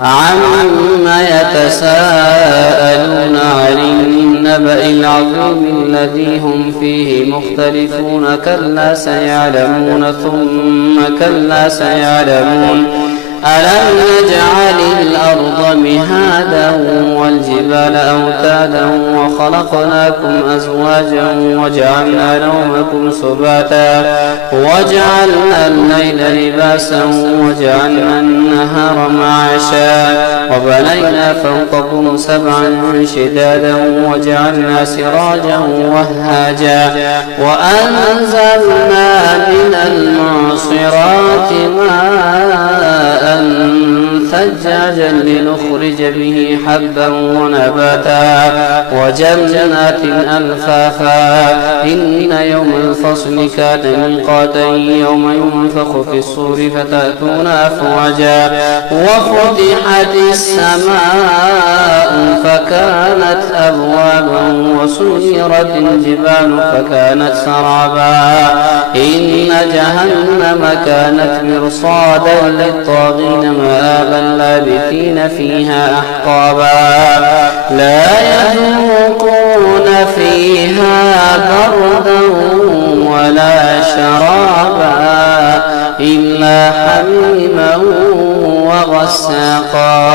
عما يتساءلون عن النبأ العظيم الذي هم فيه مختلفون كلا سيعلمون ثم كلا سيعلمون ألم نجعل الأرض مهادا والجبال أوتادا وخلقناكم أزواجا وجعلنا نومكم سباتا وجعلنا الليل لباسا وجعلنا النهار معاشا وبنينا فوقكم سبعا شدادا وجعلنا سراجا وهاجا وأنزلنا من المعصرات ماء ثجاجا لنخرج به حبا ونباتا وجنات ألفافا إن يوم الفصل كان ميقاتا يوم ينفخ في الصور فتأتون أفواجا وفتحت السماء فكانت أبوابا وسيرت الجبال فكانت سرابا إن جهنم كانت مرصادا للطاغين مآبا لابثين فيها أحقابا لا يذوقون فيها بردا ولا شرابا إلا حميما وغساقا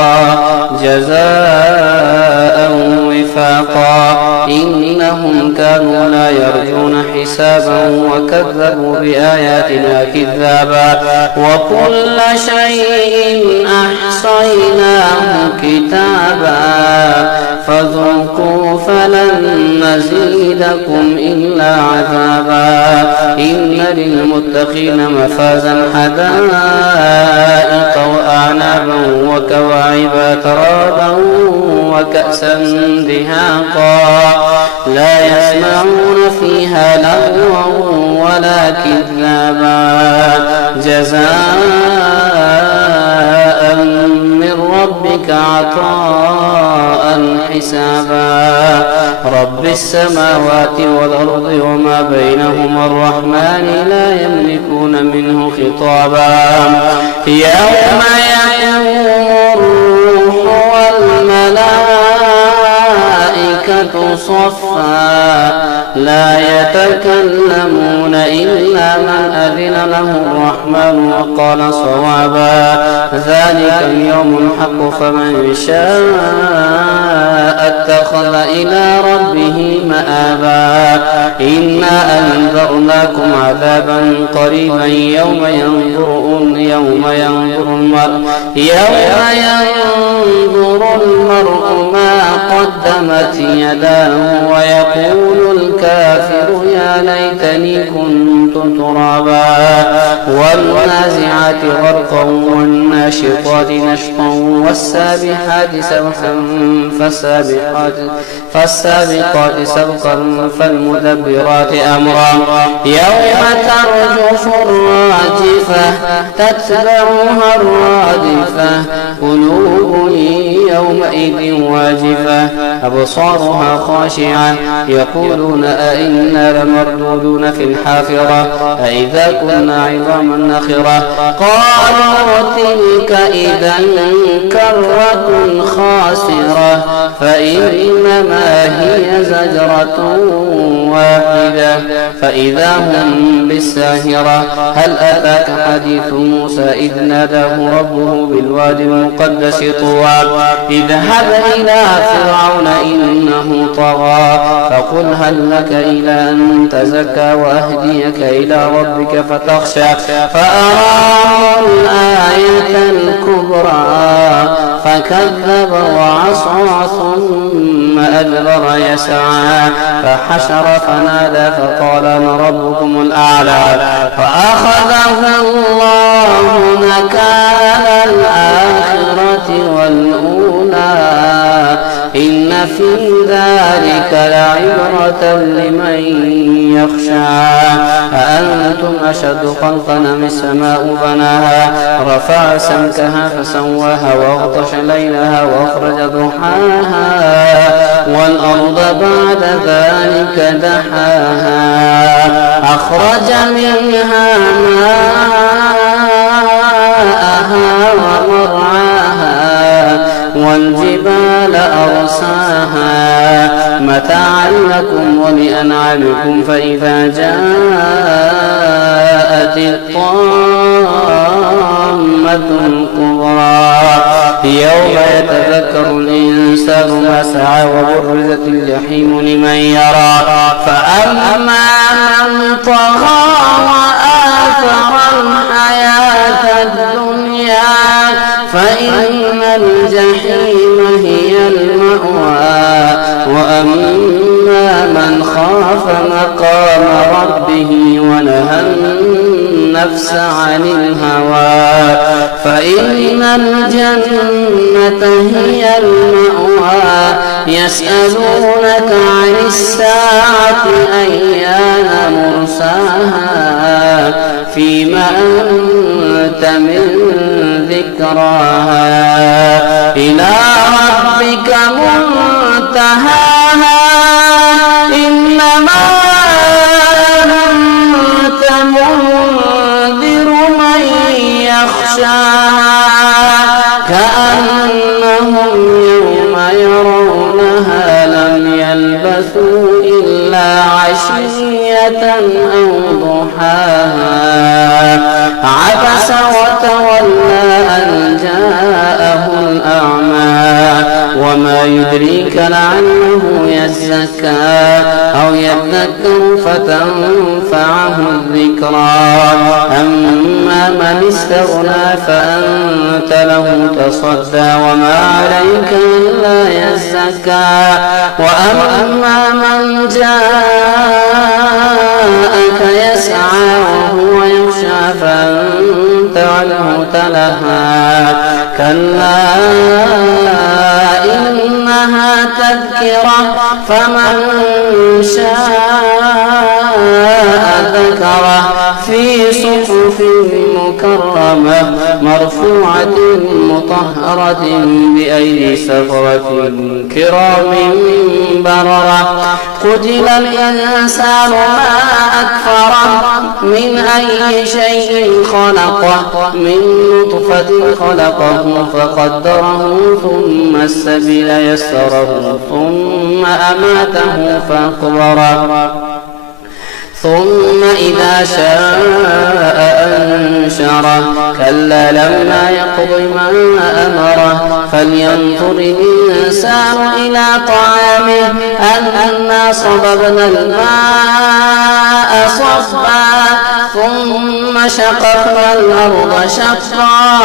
جزاء وفاقا إنهم كانوا لا يرجون حسابا وكذبوا بآياتنا كذابا وكل شيء أحصيناه كتابا فذوقوا فلن نزيدكم إلا عذابا إن للمتقين مفازا حدائق وأعنابا وكواعب أترابا وكأسا دهاقا لا يسمعون فيها لغوا ولا كذابا جزاء من ربك عطاء حسابا رب السماوات والأرض وما بينهما الرحمن لا يملكون منه خطابا يوم يقوم الروح والملائكة صفا لا يتكلمون إلا من أذن له الرحمن وقال صوابا ذلك اليوم الحق فمن شاء اتخذ إلى ربه مآبا إنا أنذرناكم عذابا قريبا يوم ينظر المرء ما قدمت يداه ويقول الكافر يا ليتني كنت ترابا والنازعات غرقا والناشطات نشطا والسابحات سبحا فالسابقات سبقا فالمدبرات أمرا يوم ترجف الراجفة تتبعها الرادفة قلوب يومئذ واجفة أبصارها خاشعة يقولون أئنا لمردودون في الحافرة أئذا كنا عظاما نخرة قالوا تلك إذا كرة خاسرة فإنما هي زجرة واحدة فإذا هم بالساهرة هل أتاك حديث موسى إذ ناداه ربه بالوادي المقدس طوى اذهب إلى فرعون إنه طغى فقل هل لك إلى أن تزكى وأهديك إلى ربك فتخشى فأراه الآية الكبرى فكذب وعصى ثم أدبر يسعى فحشر فنادى فقال أنا ربكم الأعلى فأخذه الله نكال الآخرة والأولى إن في ذلك لعبرة لمن يخشى أأنتم أشد خلقا أم السماء بناها رفع سمكها فسواها وأغطش ليلها وأخرج ضحاها والأرض بعد ذلك دحاها أخرج منها ماءها ومرعاها والجبال أرساها متاعا لكم ولأنعامكم فإذا جاءت الطامة الكبرى يوم يتذكر الإنسان ما سعى وبرزت الجحيم لمن يرى فأما من طغى وآثر الحياة الدنيا فإن الجحيم هي المأوى وأما من خاف مقام ربه ونهى النفس عن الهوى فإن الجنة هي المأوى يسألونك عن الساعة أيان مرساها فيما أنت من ذكراها إلى ربك منتهاها إنما أنت منذر من يخشاها كأنهم يوم يرونها لم يلبثوا إلا عشية أو ضحاها عبس وتولى أن جاءه الأعمى وما يدريك لعله يزكى أو يذكر فتنفعه الذكرى أما من استغنى فأنت له تصدى وما عليك إلا يزكى وأما من جاءك يسعى وهو يخشى فأنت عنه تلهى كلا إنها تذكرة فمن شاء ذكره في صحف مكرمة مرفوعة مطهرة بأيدي سفرة كرام بررة قتل الإنسان ما أكفره من أي شيء خلقه من نطفة خلقه فقدره ثم السبيل يسره ثم أماته فأقبره ثم إذا شاء أنشره كلا لما يقض ما أمره فلينظر الإنسان إلى طعامه أنا صببنا الماء صبا ثم شققنا الأرض شقا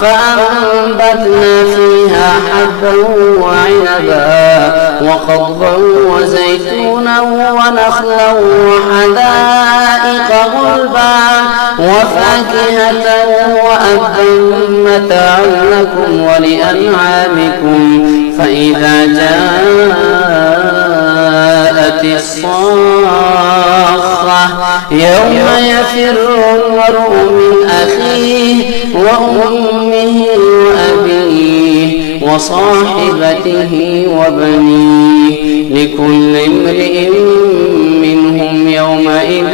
فأنبتنا فيها حبا وعنبا وقضبا وزيتونا ونخلا وحدائق غلبا وفاكهة وأبا متاعا لكم ولأنعامكم فإذا جاءت الصاخة يوم يفر المرء من أخيه وأمه وأبيه وصاحبته وبنيه لكل امرئ منهم يومئذ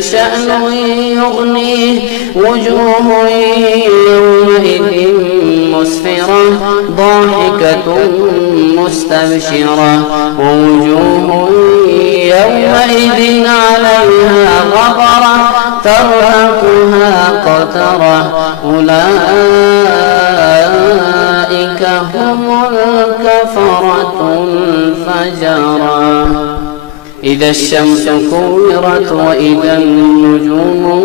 شأن يغنيه وجوه يومئذ مسفرة ضاحكة مستبشرة ووجوه يومئذ عليها غبرة ترهقها قترة أولئك هم الكفرة الفجرة إذا الشمس كورت وإذا النجوم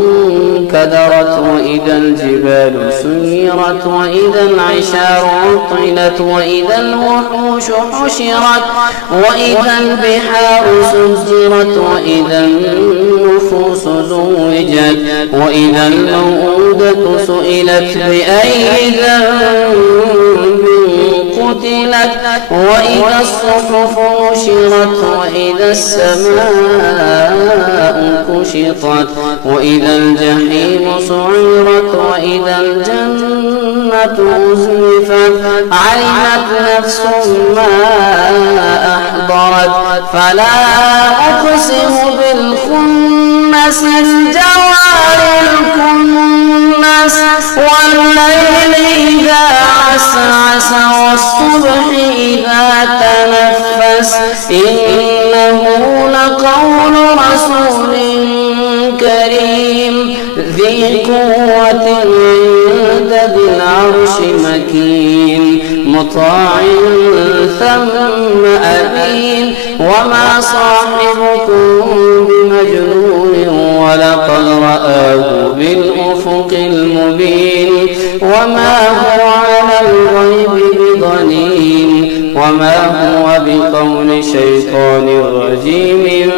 انكدرت وإذا الجبال سيرت وإذا العشار عطلت وإذا الوحوش حشرت وإذا البحار سجرت وإذا النفوس زوجت وإذا الموءودة سئلت بأي ذنب قتلت وإذا الصحف نشرت وإذا السماء كشطت وإذا الجحيم سعرت وإذا الجنة أزلفت علمت نفس ما أحضرت فلا أقسم بالخنس الجوار الكنس والليل إذا عسعس والصبح إذا تنفس إنه لقول رسول كريم ذي قوة عند ذي العرش مكين مطاع ثم أمين وما صاحبكم بمجنون ولقد رآه بالأفق المبين وما هو على الغيب بضنين وما هو بقول شيطان رجيم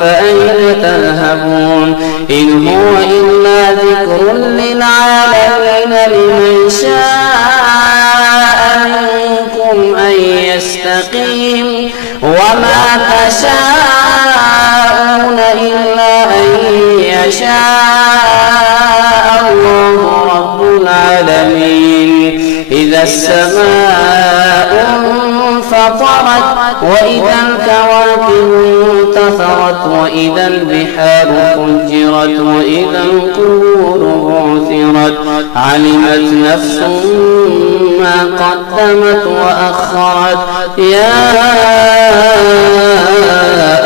فأين تذهبون إن هو إلا ذكر للعالمين لمن شاء منكم أن يستقيم وما تشاءون إلا أن يشاء الله رب العالمين إذا السماء انفطرت وإذا الكواكب انتثرت وإذا البحار فجرت وإذا القبور بعثرت علمت نفس ما قدمت وأخرت يا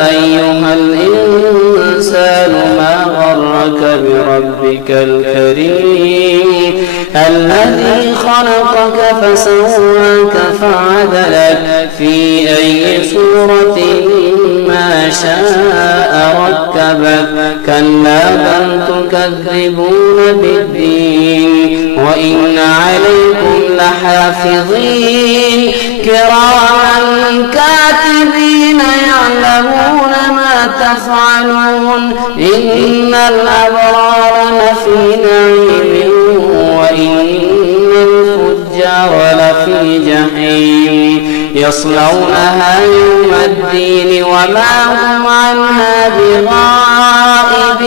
أيها الإنسان ما غرك بربك الكريم الذي خلقك فسواك فعدلك في أي صورة ما شاء ركبك كلا بل تكذبون بالدين وإن عليكم لحافظين كراما كاتبين يعلمون ما تفعلون إن الأبرار لفي نعيم وإن الفجار لفي جحيم يصلونها يوم الدين وما هم عنها بغائبين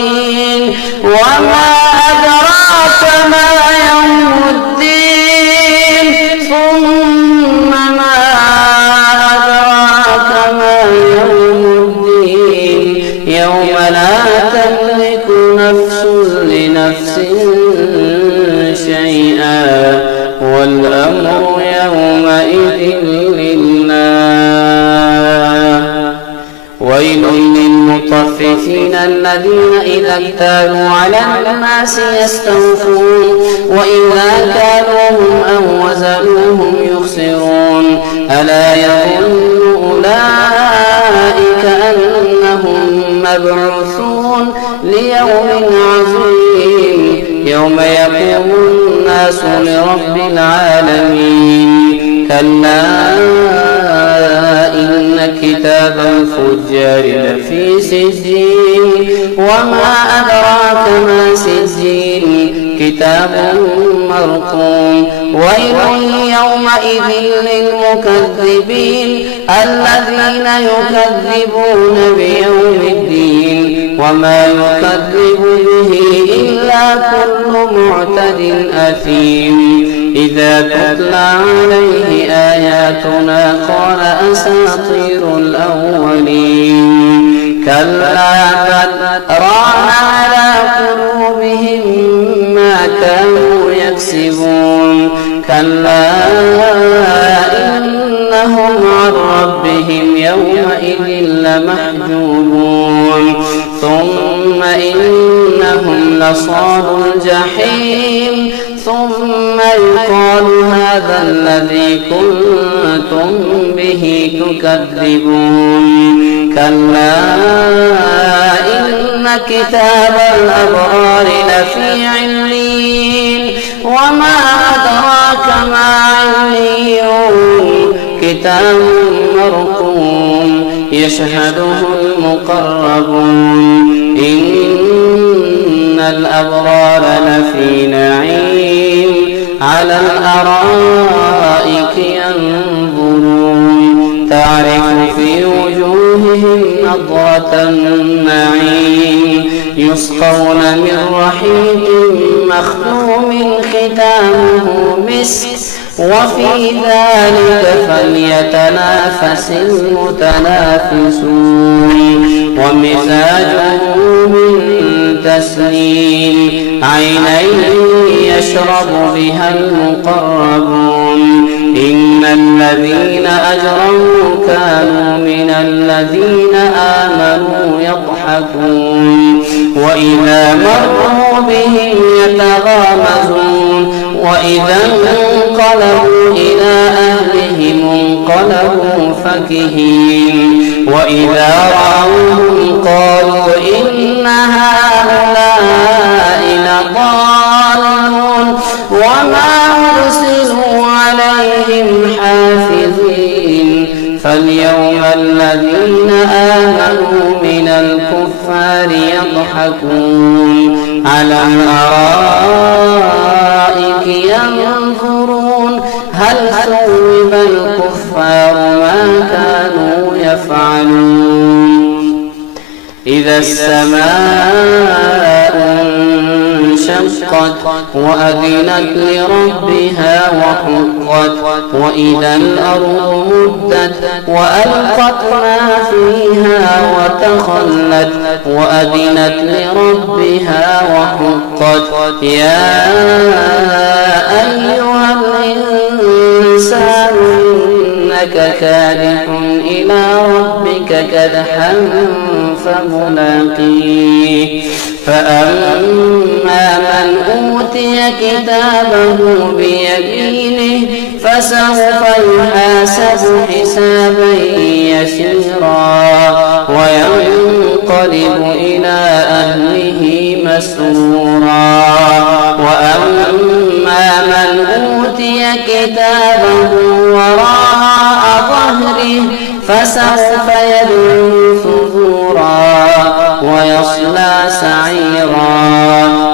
وما أدراك ما يوم الدين ثم ما أدراك ما يوم الدين يوم لا تملك نفس لنفس شيئا والأمر يومئذ لله ويل للمطففين الذين إذا اكتالوا على الناس يستوفون وإذا كالوهم أو وزنوهم يخسرون ألا يظن أولئك أنهم مبعوثون ليوم عظيم يوم يقوم الناس لرب العالمين كلا إن كتاب الفجار لفي سجين وما أدراك ما سجين كتاب مرقوم ويل يومئذ للمكذبين الذين يكذبون بيوم الدين وما يكذب به إلا كل معتد أثيم إذا تتلى عليه آياتنا قال أساطير الأولين كلا بل ران على قلوبهم ما كانوا يكسبون كلا إنهم عن ربهم يومئذ لمحجوبون ثم إنهم لصال الجحيم ثم يقال هذا الذي كنتم به تكذبون كلا إن كتاب الأبرار لفي عليين وما أدراك ما عليون كتاب مرقوم يشهده المقربون إن الأبرار لفي نعيم على الأرائك ينظرون تعرف في وجوههم نضرة النعيم يسقون من رحيق مختوم ختامه مسك وفي ذلك فليتنافس المتنافسون ومزاجه من تسنيم عينا يشرب بها المقربون الذين أجرموا كانوا من الذين آمنوا يضحكون وإذا مروا بهم يتغامزون وإذا انقلبوا إلى أهلهم انقلبوا فكهين وإذا رأوهم قالوا إن هؤلاء لضالون وما أرسلوا عليهم حافظين فاليوم الذين آمنوا من الكفار يضحكون على الأرائك ينظرون هل ثوب الكفار ما كانوا يفعلون إذا السماء انشقت وأذنت لربها وحقت وإذا الأرض مدت وألقت ما فيها وتخلت وأذنت لربها وحقت يا أيها الإنسان إنك كادح إلى ربك كدحا فملاقيه فأما من أوتي كتابه بيمينه فسوف يحاسب حسابا يسيرا وينقلب إلى أهله مسرورا وأما من أوتي كتابه وراء ظهره فسوف يدعو ثبورا ويصلى سعيرا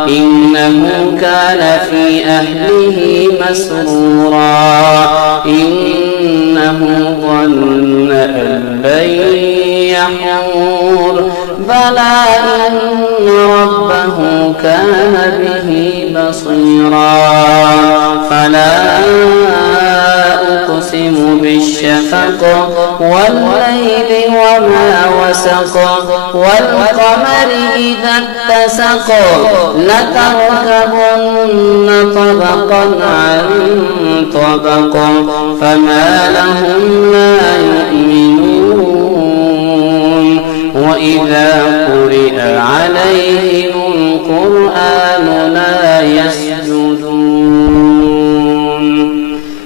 إنه كان في أهله مسرورا إنه ظن أن لن يحور بلى إن ربه كان به بصيرا فلا أقسم بالشفق والليل وما وسق والقمر إذا اتسق لتركبن طبقا عن طبق فما لهم لا يؤمنون وإذا قرئ عليهم القرآن لا يسجدون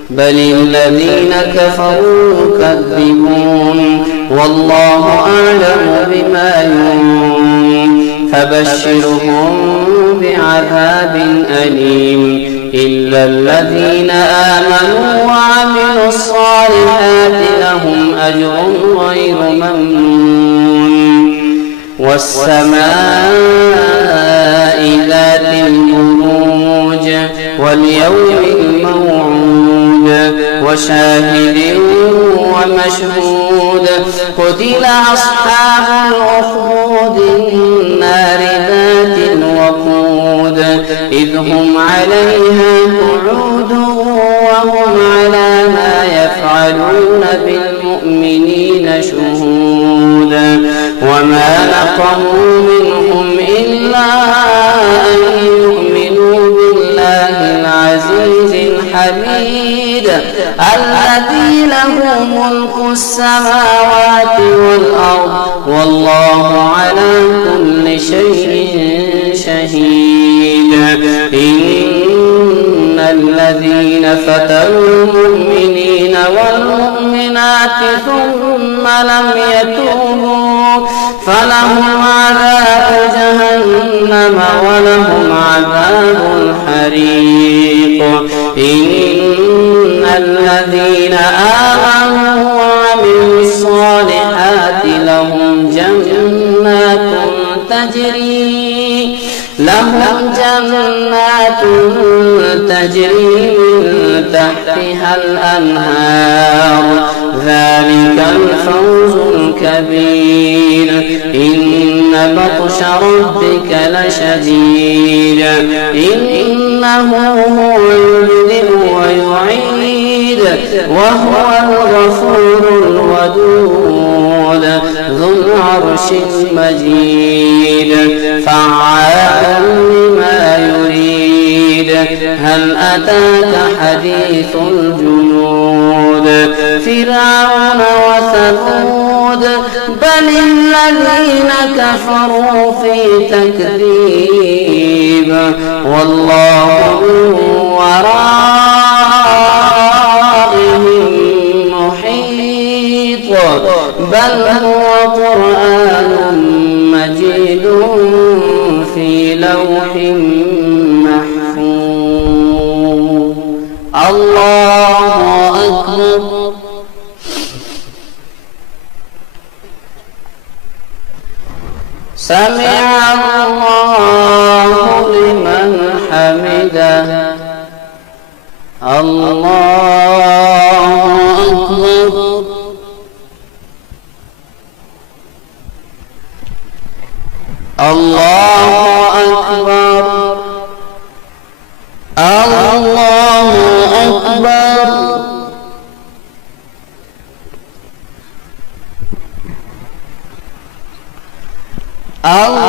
بل الذين كفروا يكذبون والله أعلم بما يوعون فبشرهم بعذاب أليم إلا الذين آمنوا وعملوا الصالحات لهم أجر غير ممنون والسماء ذات البروج واليوم الموعود وشاهد ومشهود قتل أصحاب الأخدود النار ذات الوقود إذ هم عليها قعود وهم على ما يفعلون بالمؤمنين شهود وما نقموا منهم إلا أن يؤمنوا بالله العزيز الحميد الذي له ملك السماوات والأرض والله على كل شيء شهيد إن الذين فتنوا المؤمنين والمؤمنات ثم لم يتوبوا فلهم عذاب جهنم ولهم عذاب الحريق إن الذين آمنوا وعملوا الصالحات لهم جنات تجري من تحتها الأنهار ذلك الفوز الكبير إن بطش ربك لشديد إنه هو يبدئ ويعيد وهو الغفور الودود ذو العرش المجيد فعال لما يريد هل أتاك حديث الجنود وثمود بل الذين كفروا في تكذيب والله من ورائهم محيط بل هو قرآن مجيد في لوح محفوظ. الله أكبر. سمع الله لمن حمده. الله أكبر. الله أكبر. الله أكبر.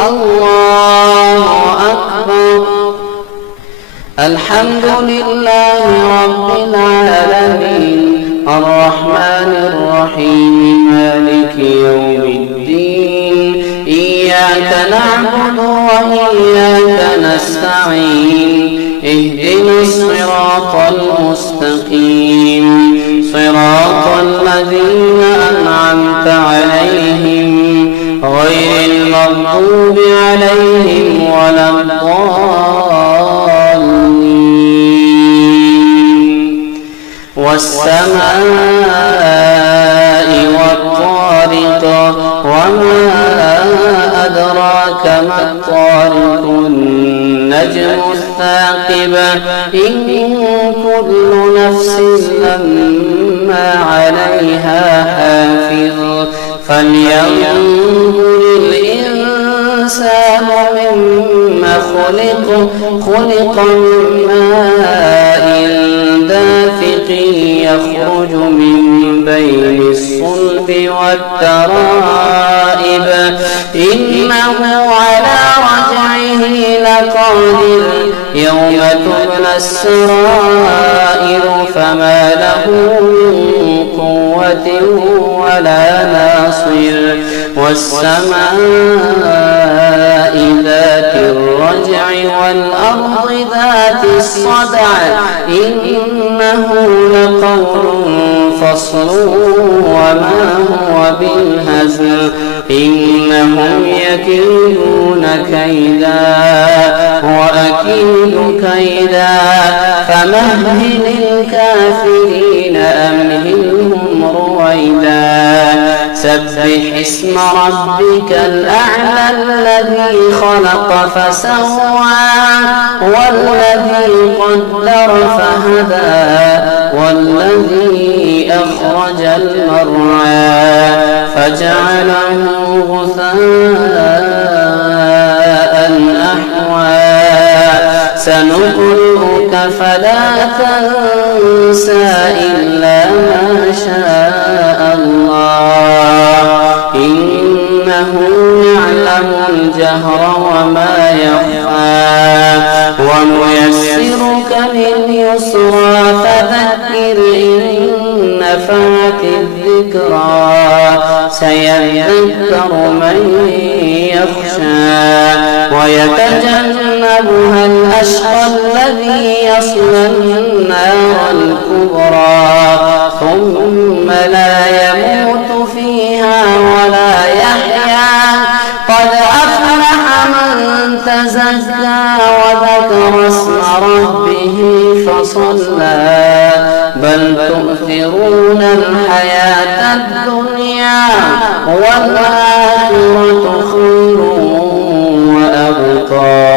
الله أكبر. الحمد لله رب العالمين الرحمن الرحيم مالك يوم الدين إياك نعبد وإياك نستعين اهدنا الصراط المستقيم صراط الذين أنعمت عليهم غير المغضوب عليهم ولا الضالين. والسماء والطارق وما أدراك ما الطارق النجم الثاقب إن كل نفس لما عليها حافظ فلينظر الإنسان مما خلق من ماء دافق يخرج من بين الصلب والترائب إنه على رجعه لقادر يوم تبلى السرائر فما له من قوة ولا ناصر. والسماء ذات الرجع والأرض ذات الصدع إنه لقول فصل وما هو بالهزل إنهم يكيدون كيدا وأكيد كيدا فمهل الكافرين أمهلهم رويدا. سبح اسم ربك الأعلى الذي خلق فسوى والذي قدر فهدى والذي أخرج المرعى فجعله غثاء أحوى. سنقرئك فلا تنسى إلا ما شاء الله إنه يعلم الجهر وما يخفى. ونيسرك لليسرى فذكر إن نفعت الذكرى سيذكر من يخشى ويتجنبها الأشقى الذي يصلى النار الكبرى ثم لا يموت فيها ولا يحيا. قد أفلح من تزكى وذكر اسم ربه فصلى بل تؤثرون الحياة الدنيا والآخرة خير وأبقى.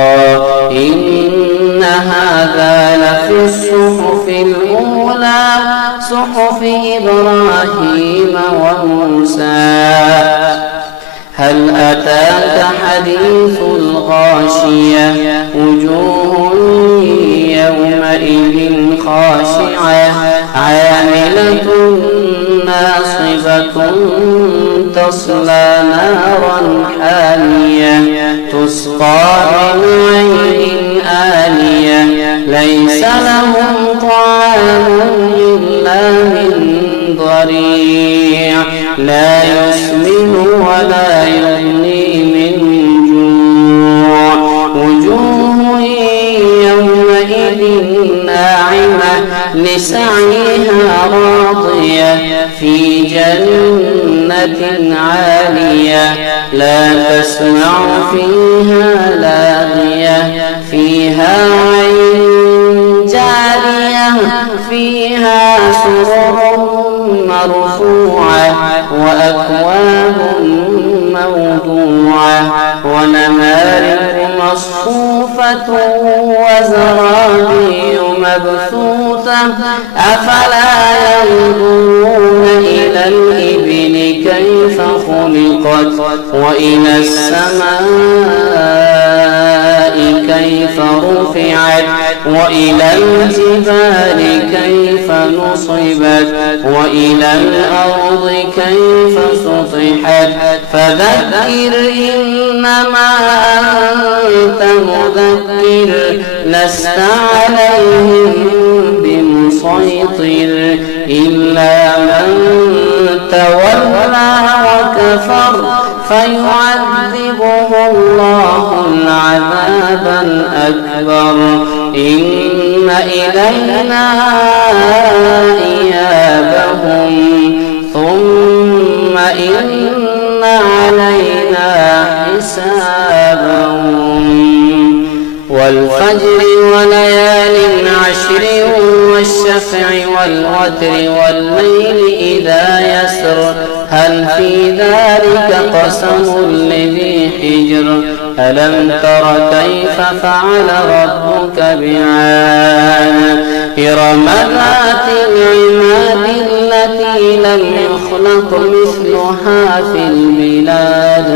إن هذا لفي الصحف الأولى صحف إبراهيم وموسى. هل أتاك حديث الغاشية وجوه يومئذ خاشعة عاملة ناصبة تصلى نارا حامية تسقى من عين آنية ليس لهم طعام إلا من ضريع لا يسمن ولا يغني من جوع وجوه يومئذ ناعمة لسعيها راضية في جنة عالية لا تسمع فيها لاغية فيها عين جارية فيها سرر مرفوعة وأكواب موضوعة ونمارق مصفوفة وزرابي مبثوثة أفلا ينظرون إلى الإبل كيف خلقت وإلى السماء كيف رفعت وإلى الجبال كيف نصبت وإلى الأرض كيف سطحت فذكر إنما أنت مذكر لست عليهم بمسيطر إلا من تولى وكفر فيعذبه الله العذاب الأكبر إن إلينا إيابهم ثم إن علينا حسابهم والفجر وليال عشر والشفع والوتر والليل إذا يسر هل في ذلك قسم لذي حجر ألم تر كيف فعل ربك بعاد إرم ذات العماد التي لم يخلق مثلها في البلاد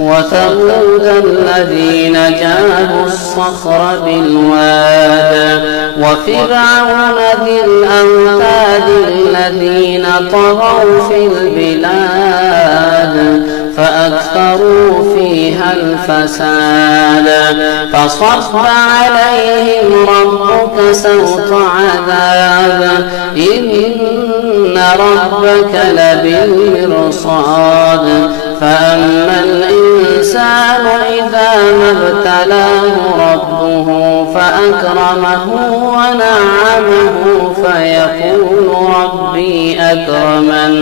وثمود الذين جابوا الصخر بالواد وفرعون ذي الأوتاد الذين طغوا في البلاد فأكثروا فيها الفساد فصب عليهم ربك سوط عذاب إن ربك لبالمرصاد فأما الإنسان إذا ما ابتلاه ربه فأكرمه ونعمه فيقول ربي أكرمن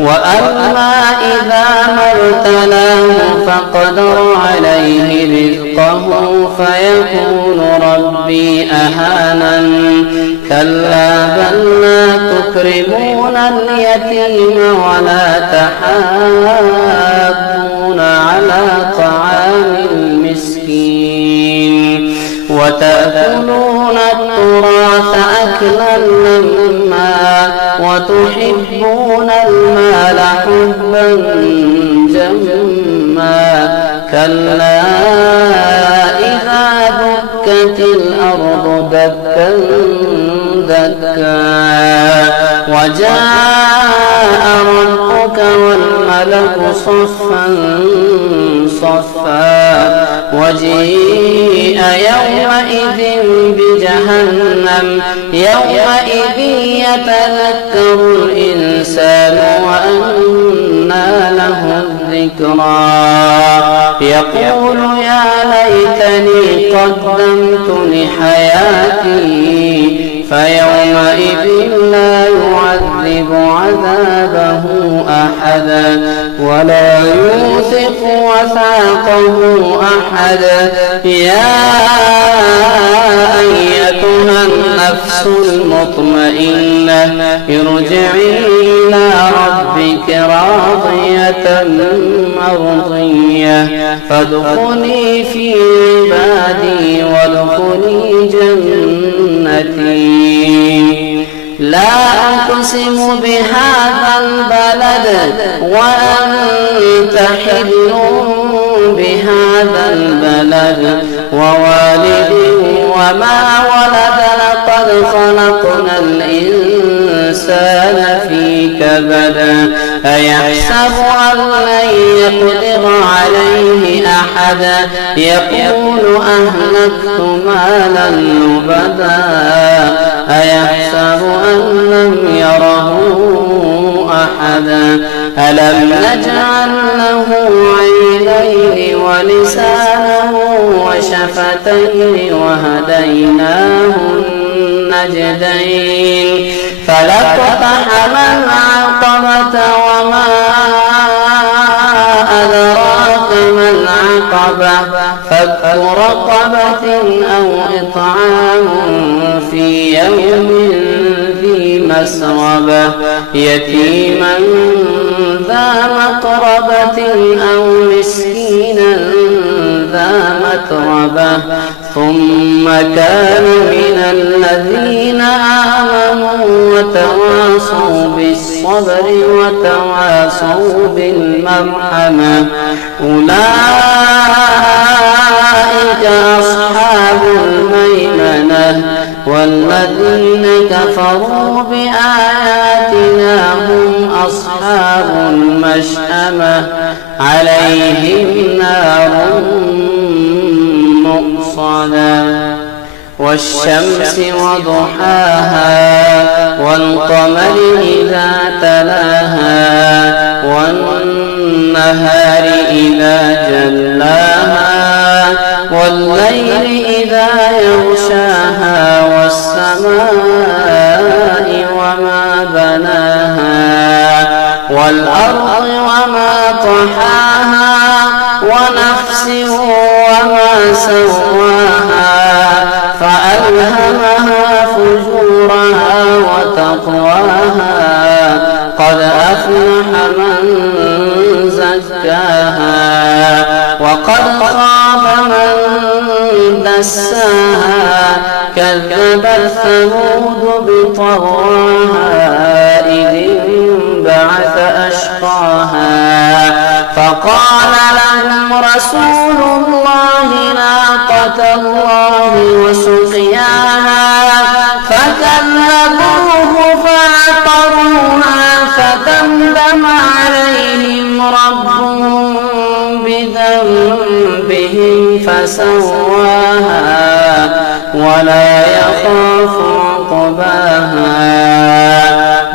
وأما إذا ما ابتلاه فقدر عليه رزقه فيقول ربي أهانن كلا بل لا تكرمون اليتيم ولا تحاضون على طعام المسكين وتأكلون التراث أكلا لما وتحبون المال حبا جما كلا إذا دكت الأرض دكا دكا وجاء ربك والملك صفا صفا وجيء يومئذ بجهنم يومئذ يتذكر الإنسان وأنى له الذكرى يقول يا ليتني قدمت لحياتي فيومئذ لا يعذب عذابه أحدا ولا يوثق وثاقه أحدا يا أيتها النفس المطمئنة ارجعي إلى ربك راضية مرضية فادخلي في عبادي وادخلي جنتي لا أقسم بهذا البلد وأنت حل بهذا البلد ووالد وما ولد لقد خلقنا الإنسان في كبد أيحسب أن لن يقدر عليه أحدا يقول أهلكت مالا لبدا أيحسب أن لم يره أحدا ألم نجعل له عينين ولسانا وشفتين وهديناه النجدين فلاقتحم العقبة وما أدراك ما العقبة فك رقبة أو إطعام في يوم ذي مسغبة يتيما ذا مقربة أو مسكينا ذا متربة ثم كان من الذين آمنوا وتواصوا بالصبر وتواصوا بالمرحمة أولئك أصحاب الميمنة والذين كفروا بآياتنا هم أصحاب المشأمة عليهم نار مؤصدة والشمس وضحاها والقمر إذا تلاها والنهار إذا جلاها والليل إذا يغشاها والسماء وما بناها والأرض وما طحاها ونفس وما سواها فألهمها فجورها وتقواها قد أفلح من زكاها وقد خاب من دساها كذبت ثمود بطغواها إذ انبعث أشقاها فقال لهم رسول الله ناقة الله وسقياها فكذبوه فعقروها فدمدم عليهم ربهم بذنبهم فسواها ولا يخاف عقباها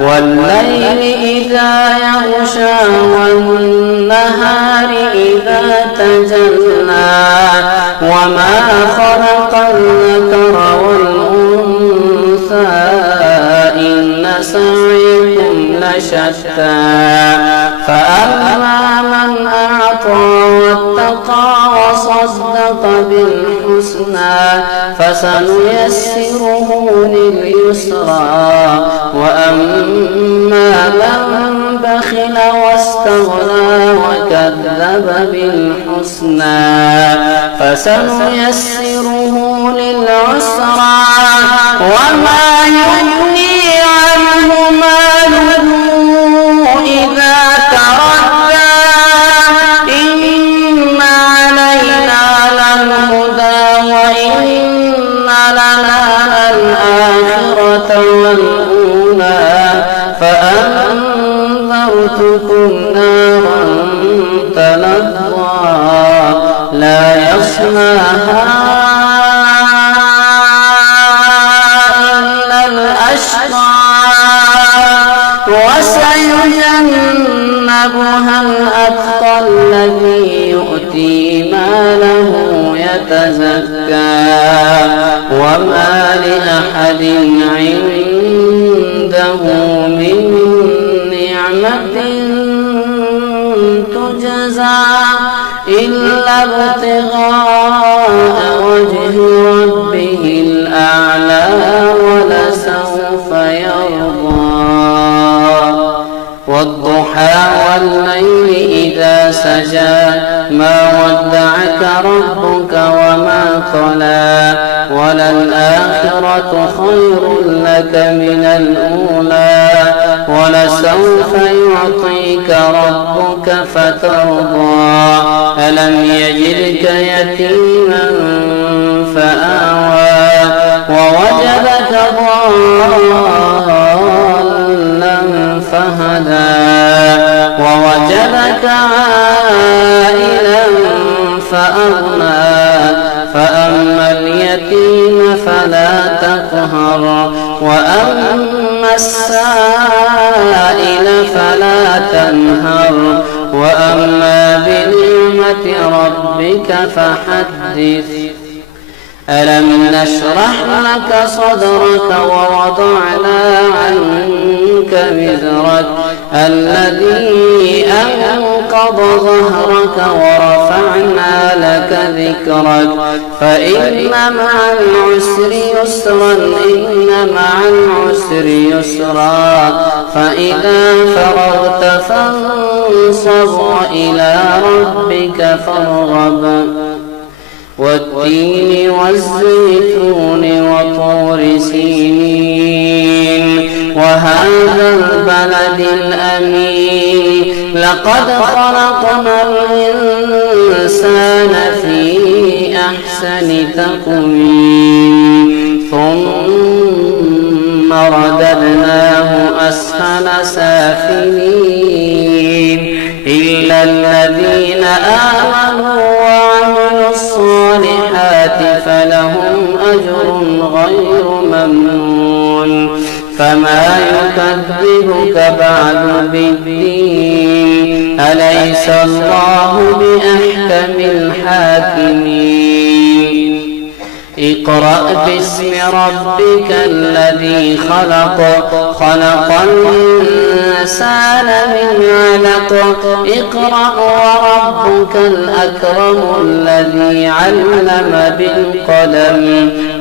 والليل إذا يغشى والنهار إذا تجلى وما خلق الذكر والأنثى إن سعيكم لشتى فأما من أعطى واتقى وصدق بالحسنى فسنيسره لليسرى وأما من بخل واستغنى وكذب بالحسنى فسنيسره للعسرى وما يغني عنه ماله إذا تردى إن علينا للهدى وإن لنا للآخرة والأولى فأنذرتكم نارا تلظى لا يصلاها إلا الأشقى وسيجنبها الأتقى الذي يؤتي ماله يتزكى وما لأحد عنده من نعمة تجزى إلا ابتغاء وجه ربه الأعلى ولسوف يرضى والضحى والليل إذا سجى ما ودعك ربك وما قلى وللآخرة خير لك من الأولى ولسوف يعطيك ربك فترضى ألم يجدك يتيما فآوى ووجدك ضالا فهدى ووجدك عائلا فأغنى فأما اليتيم فلا تقهر وأما السائل فلا تنهر وأما بنعمة ربك فحدث ألم نشرح لك صدرك ووضعنا عنك وزرك الذي أنقض ظهرك ورفعنا لك ذكرك فإن مع العسر يسرا إن مع العسر يسرا فإذا فرغت فانصب وإلى ربك فارغب والتين والزيتون وطور سينين وهذا البلد الأمين لقد خلقنا الإنسان في أحسن تقويم ثم رددناه أسفل سافلين إلا الذين آمنوا وعملوا الصالحات فلهم أجر غير ممنون فما يكذبك بعد بالدين أليس الله بأحكم الحاكمين اقرأ باسم ربك الذي خلق خلق الإنسان من علق اقرأ وربك الأكرم الذي علم بالقلم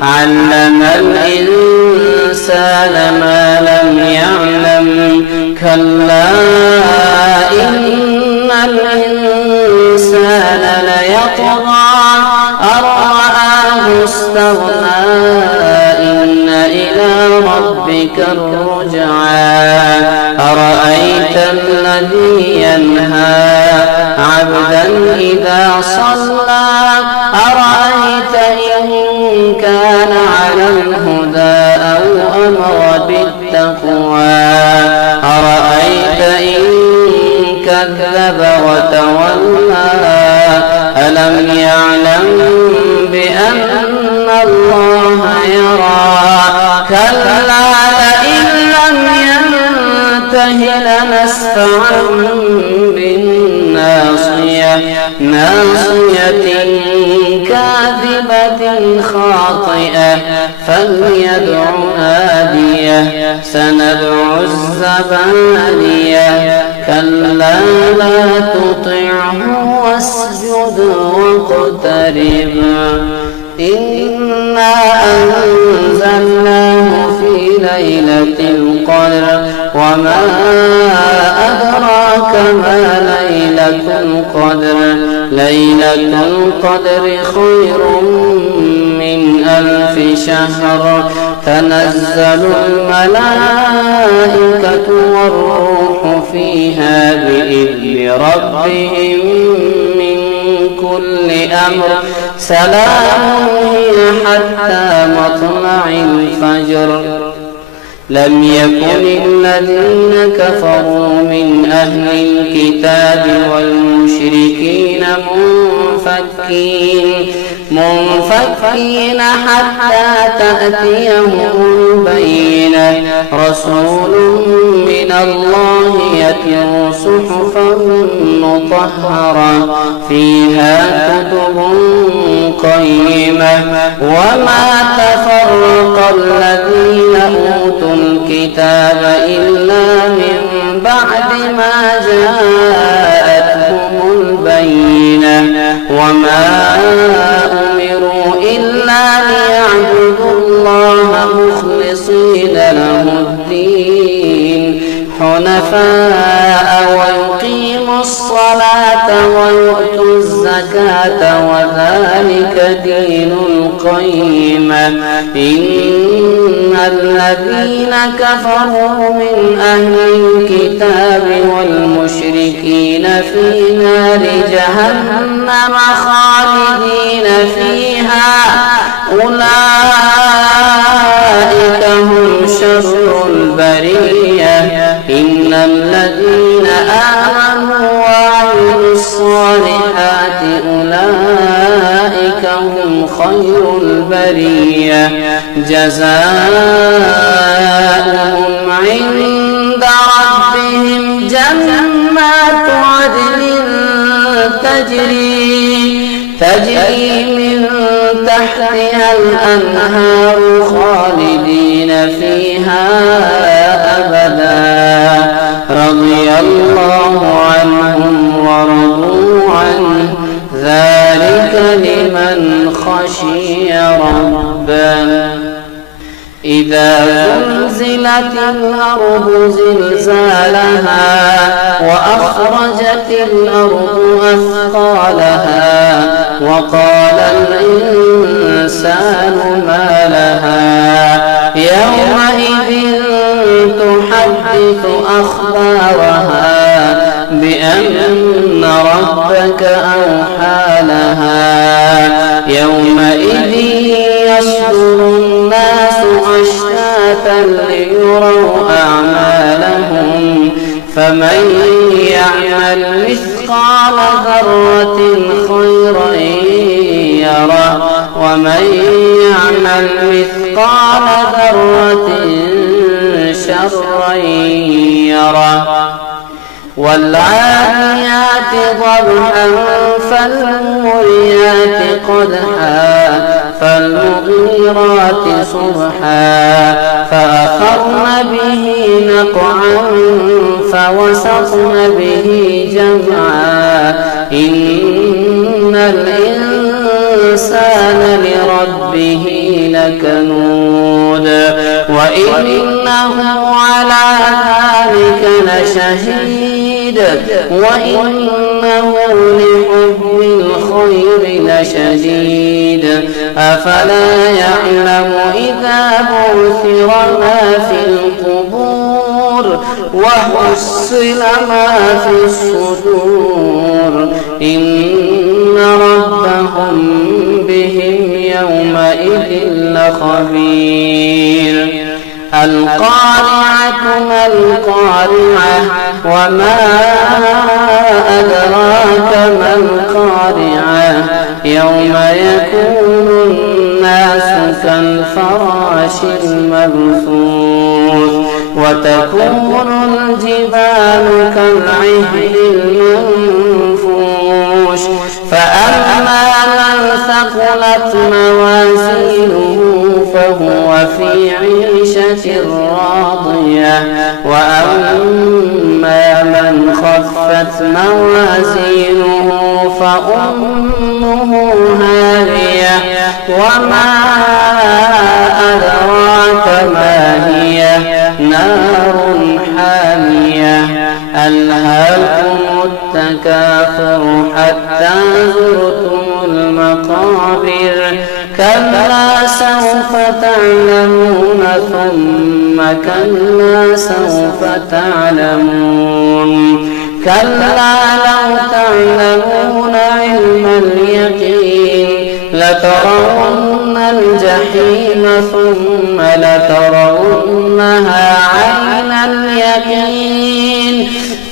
علم الإنسان ما لم يعلم كلا إن الإنسان ليطغى استغنى إن إلى ربك الرجعى أرأيت الذي ينهى عبدا إذا صلى أرأيت إن كان على الهدى أو أمر بالتقوى أرأيت إن كذب وتولى ألم يعلم بأن الله يرى كلا لئن لم ينته لنسفعا بالناصية ناصية كاذبة خاطئة فليدع ناديه سندع الزبانية كلا لا تطعه واسجد واقترب إنا أنزلناه في ليلة القدر وما أدراك ما ليلة القدر ليلة القدر خير من 1000 شهر تنزل الملائكة والروح فيها بإذن ربهم من كل أمر سلام هي حتى مطلع الفجر لم يكن الذين كفروا من أهل الكتاب والمشركين منفكين حتى تأتيهم البينة رسول من الله يتلو صحفا مطهرة فيها كتب قيمة وما تفرق الذين أوتوا الكتاب إلا من بعد ما جاءتهم البينة وما أمروا إلا ليعبدوا الله مخلصين له الدين حنفاء ويقيموا الصلاة ويؤتوا الزكاة وذلك دين القيمة إن الذين كفروا من أهل الكتاب والمشركين في نار جهنم خالدين فيها أولئك هم شر البرية إن الذين آمنوا وعملوا الصالحات أولئك هم خير البرية جزاؤهم عند ربهم جنات تحتها الأنهار خالدين فيها أبدا رضي الله عنهم ورضوا عنه ذلك لمن خشي ربه. إذا زلزلت الأرض زلزالها وأخرجت الأرض أثقالها وقال الإنسان ما لها يومئذ تحدث أخبارها بأن ربك أوحى لها يومئذ يصدر الناس أشتاتا ليروا أعمالهم فمن يعمل مثقال ذرة خيرا يره ومن يعمل مثقال ذرة شرا يره. والعاديات ضبحا فالموريات قدحا فالمغيرات صبحا فأثرن به نقعا فوسطن به جمعا إن الإنسان لربه لكنود وإنه على ذلك لشهيد وإنه لحب الخير لشديد أفلا يعلم إذا بعثر ما في القبور وحصل ما في الصدور إن ربهم بهم يومئذ لخبير. القارعة ما القارعة وما أدراك ما القارعة يوم يكون الناس كالفراش المبثوث وتكون الجبال كالعهن المنفوش فأما من ثقلت موازينه فهو في عيشة راضية وأما من خفت موازينه فأمه هاوية وما أدراك ما هي نار حامية. ألهاكم التكاثر حتى زرتم المقابر كلا سوف تعلمون ثم كلا سوف تعلمون كلا لو تعلمون علم اليقين لترون الجحيم ثم لترونها عين اليقين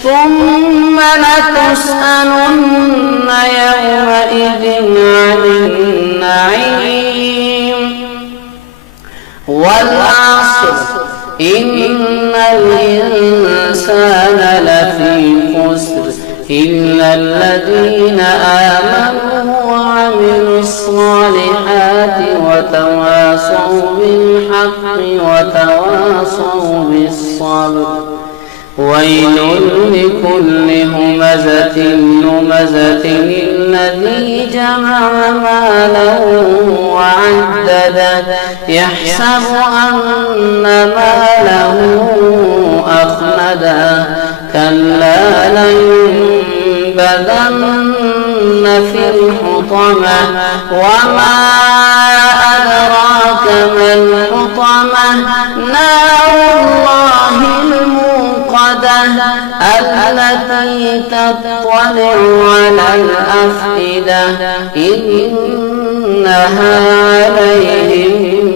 ثم لتسألن يومئذ عن النعيم. والعصر إن الإنسان لفي خسر إلا الذين آمنوا وعملوا الصالحات وتواصوا بالحق وتواصوا بالصبر. ويل لكل همزة لمزة الذي جمع مالا وعدده يحسب أن ماله أخلده كلا لينبذن في الحطمة وما أدراك ما الحطمة نار الله الموقدة التي تطلع على الأفئدة إنها عليهم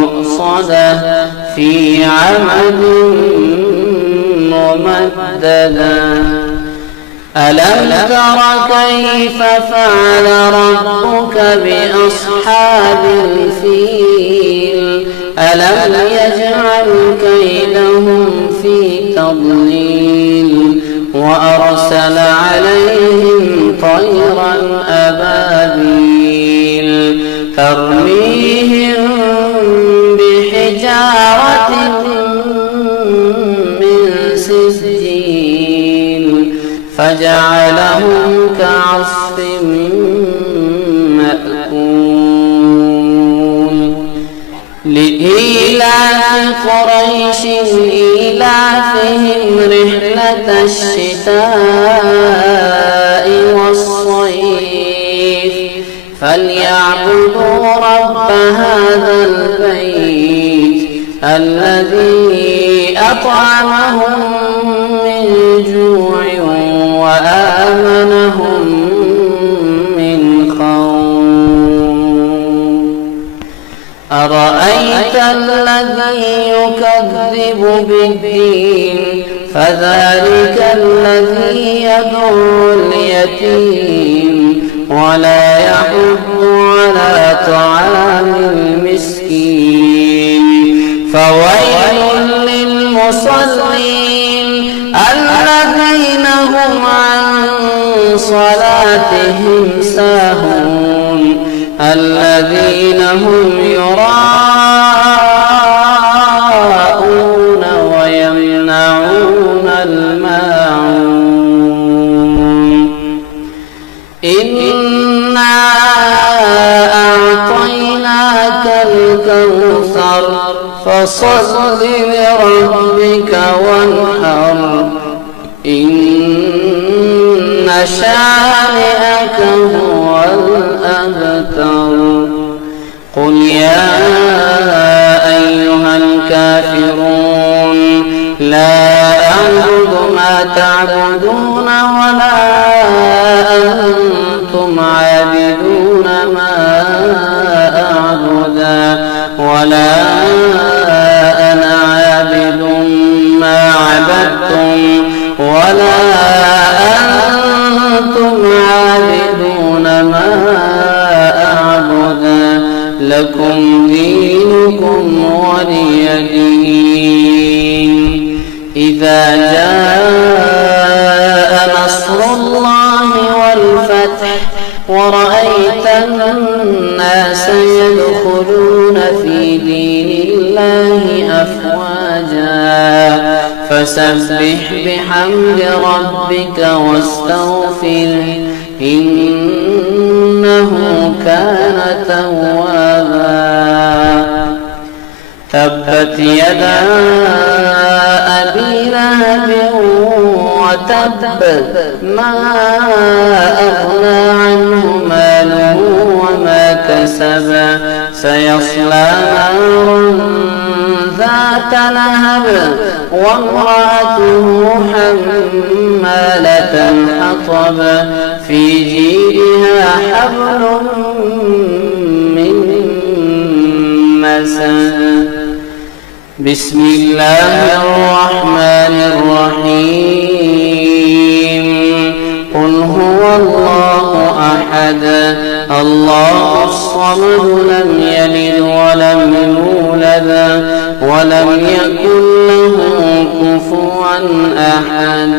مؤصدة في عمد ممددة. ألم تر كيف فعل ربك بأصحاب الفيل ألم يجعل كيدهم في تضليل وأرسل عليهم طيرا أبابيل ترميهم بحجارة من سجيل فجعلهم كعصف مأكول. لإيلاف قريش إيلافهم رحلة الشتاء والصيف فليعبدوا رب هذا البيت الذي أطعمهم من جوع وآمنهم من خوف. أرأيت الذي يكذب بالدين فذلك الذي يدعو اليتيم ولا يحض على طعام المسكين. فويل للمصلين الذين هم عن صلاتهم ساهون الذين هم يراءون ويمنعون الماعون. إنا أعطيناك الكوثر فصل لربك وانحر إن شانئك هو الأبتر. قل يا أيها الكافرون لا أعبد ما تعبدون ولا أنتم عابدون ما أعبد ولا أنا عابد ما عبدتم ولا أنتم عابدون ما أعبد لكم دينكم ولي دين. إذا جاء نصر الله والفتح ورأيت الناس يدخلون في دين الله أفواجا فسبح بحمد ربك واستغفره إنه كان توابا. تبت يدا أبي لهب وتب ما أغنى عنه ماله وما كسب سيصلى نارا ذات لهب وامرأته حمالة الحطب في جيدها حبل من مسد. بسم الله الرحمن الرحيم. قل هو الله أحد الله الصمد لم يلد ولم يولد ولم يكن له كفوا أحد.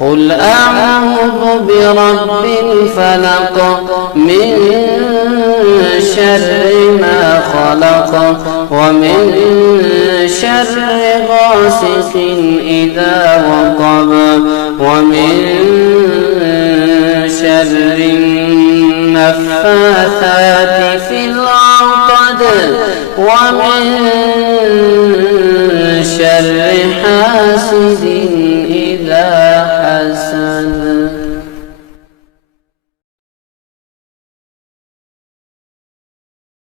قل أعوذ برب الفلق من شر ما خلق ومن شر غاسق إذا وقب ومن شر النفاثات في العقد ومن